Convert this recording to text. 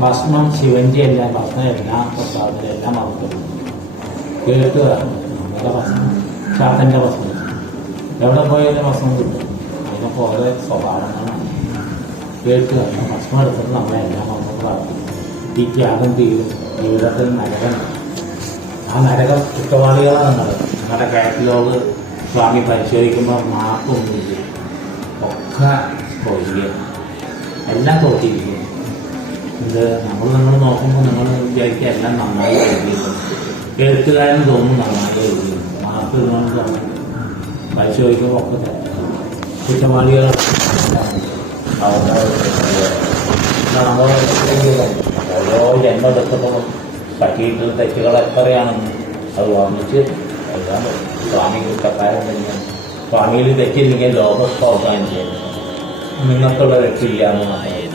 ഭസ്മം ശിവന്റെ എല്ലാം ഭസ്മം എല്ലാം പ്രസാദത്തിലും എല്ലാം മറക്കും കേൾക്കുക. നമ്മുടെ ഭസ്മം. ശാഖന്റെ ഭസ്മം. എവിടെ പോയാലും ഭസ്മം കിട്ടും. അതിനൊക്കെ ഓരോ സ്വഭാവങ്ങളാണ്. കേൾക്കുക. ഭസ്മം എടുത്തിട്ട് നമ്മളെല്ലാം നമുക്ക് പ്രാർത്ഥിക്കും. ഈ ത്യാഗം തീരും ജീവിതത്തിൽ നരകം. ആ നരകം കുറ്റവാളികളാണ് നമ്മൾ നമ്മുടെ കാറ്റലോഗ് സ്വാമി പരിശോധിക്കുമ്പോൾ മാപ്പൊന്നുമില്ല ഒക്കെ പോയി എല്ലാം തോറ്റിരിക്കുന്നു. ഇത് നമ്മൾ നമ്മൾ നോക്കുമ്പോൾ നിങ്ങൾ വിചാരിക്കുക എല്ലാം നന്നായി എഴുതിയിട്ടുണ്ട്. എഴുത്തുകാരന് തോന്നുന്നു നന്നായി എഴുതിയിട്ടുണ്ട്. മാർക്ക് ഇടുന്നത് പൈസ പരിശോധിക്കുമ്പോൾ ഒക്കെ കുറ്റവാളികൾ ഓരോ ജന്മദുഃഖത്തും പറ്റിയിട്ടുള്ള തെറ്റുകൾ എത്രയാണെന്ന് അത് വർണിച്ച് എല്ലാം സ്വാമി കുറ്റക്കാരൻ തന്നെയാണ് സ്വാമിയിൽ തെറ്റില്ലെങ്കിൽ ലോകസ്വാഭാവം അവസാനിച്ചു നിങ്ങൾക്കുള്ള രക്ഷയില്ല എന്ന് മാത്രമേ